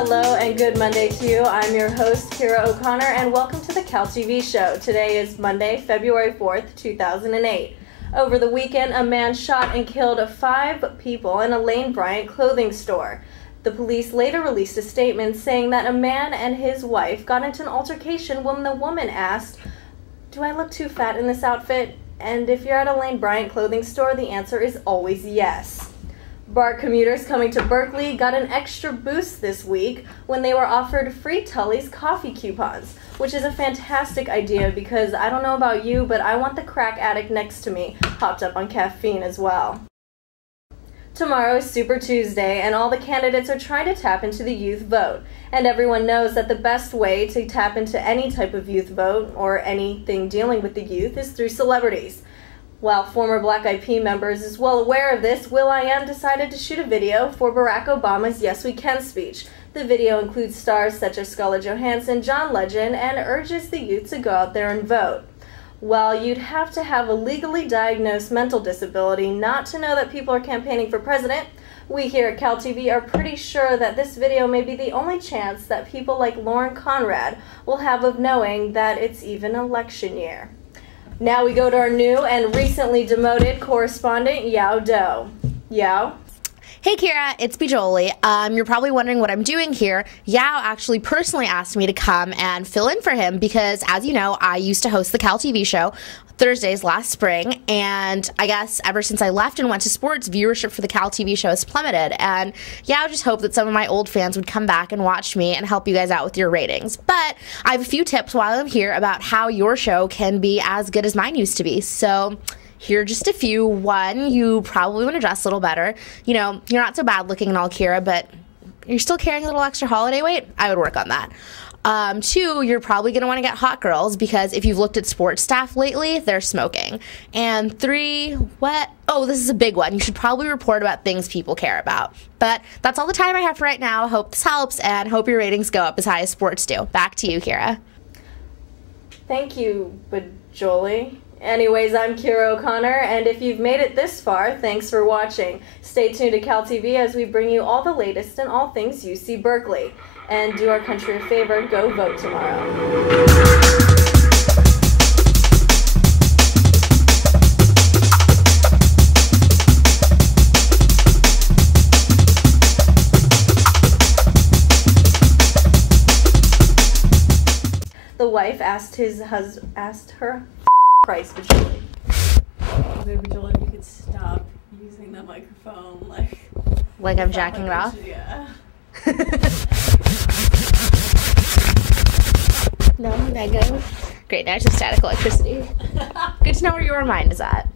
Hello and good Monday to you. I'm your host, Kira O'Connor, and welcome to the Cal TV show. Today is Monday, February 4th, 2008. Over the weekend, a man shot and killed 5 people in a Lane Bryant clothing store. The police later released a statement saying that a man and his wife got into an altercation when the woman asked, "Do I look too fat in this outfit?" And if you're at a Lane Bryant clothing store, the answer is always yes. BART commuters coming to Berkeley got an extra boost this week when they were offered free Tully's coffee coupons, which is a fantastic idea because I don't know about you, but I want the crack addict next to me hopped up on caffeine as well. Tomorrow is Super Tuesday, and all the candidates are trying to tap into the youth vote. And everyone knows that the best way to tap into any type of youth vote or anything dealing with the youth is through celebrities. While former Black Eyed Peas members is well aware of this, will.i.am decided to shoot a video for Barack Obama's Yes We Can speech. The video includes stars such as Scarlett Johansson, John Legend, and urges the youth to go out there and vote. While you'd have to have a legally diagnosed mental disability not to know that people are campaigning for president, we here at Cal TV are pretty sure that this video may be the only chance that people like Lauren Conrad will have of knowing that it's even election year. Now we go to our new and recently demoted correspondent, Yao Do. Yao? Hey Kira, it's Bijoli. You're probably wondering what I'm doing here. Yao actually personally asked me to come and fill in for him because, as you know, I used to host the Cal TV show Thursdays last spring, and I guess ever since I left and went to sports, viewership for the Cal TV show has plummeted, and Yao just hoped that some of my old fans would come back and watch me and help you guys out with your ratings. But I have a few tips while I'm here about how your show can be as good as mine used to be. So here are just a few. One, you probably want to dress a little better. You know, you're not so bad looking and all, Kira, but you're still carrying a little extra holiday weight. I would work on that. 2, you're probably going to want to get hot girls because if you've looked at sports staff lately, they're smoking. And 3, what? Oh, this is a big one. You should probably report about things people care about. But that's all the time I have for right now. Hope this helps and hope your ratings go up as high as sports do. Back to you, Kira. Thank you, Bajoli. Anyways, I'm Kira O'Connor, and if you've made it this far, thanks for watching. Stay tuned to Cal TV as we bring you all the latest in all things UC Berkeley. And do our country a favor, go vote tomorrow. The wife asked her, Christ, Bajoli. Okay, Bajoli, if you could stop using the microphone, like I'm jacking it off? Yeah. No, negative. Great, now it's just static electricity. Good to know where your mind is at.